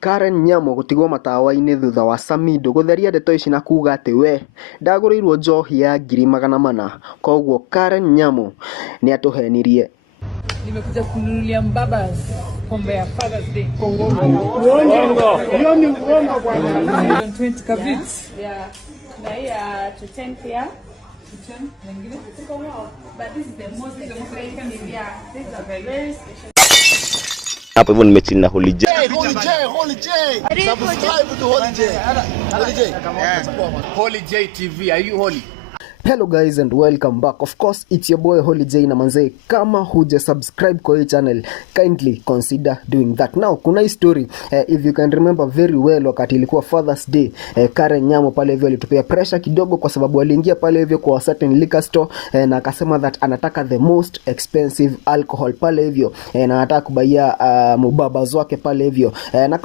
Karen Nyamu gutigwo matawa-inĩ thutha wa Samidoh gutheria ndeto ici na kuga ati we ndagũrĩirwo njohi ya 400,000. Koguo Karen Nyamu ni atuhenirie. Nimekuja kununulia mbaba kombe ya Father's Day. Hiyo ni uongo bwana. 20 kabits. Yeah. Na hii ya 10 pia. 10 nyingine. But this is the most expensive. Yeah. This is a very special. Hapo hivyo nimechini na Holy J. Subscribe to Holy J. Holy J TV, are you holy? Hello guys and welcome back. Of course it's your boy Holy J na manze, kama huja subscribe kwa hii channel kindly consider doing that. Now kuna hii story if you can remember very well, wakati ilikuwa Father's Day, Karen Nyamu pale hivyo alitupea pressure kidogo kwa sababu aliingia pale hivyo kwa certain liquor store na akasema that anataka the most expensive alcohol pale hivyo na anataka kubaia mubabas wake pale hivyo na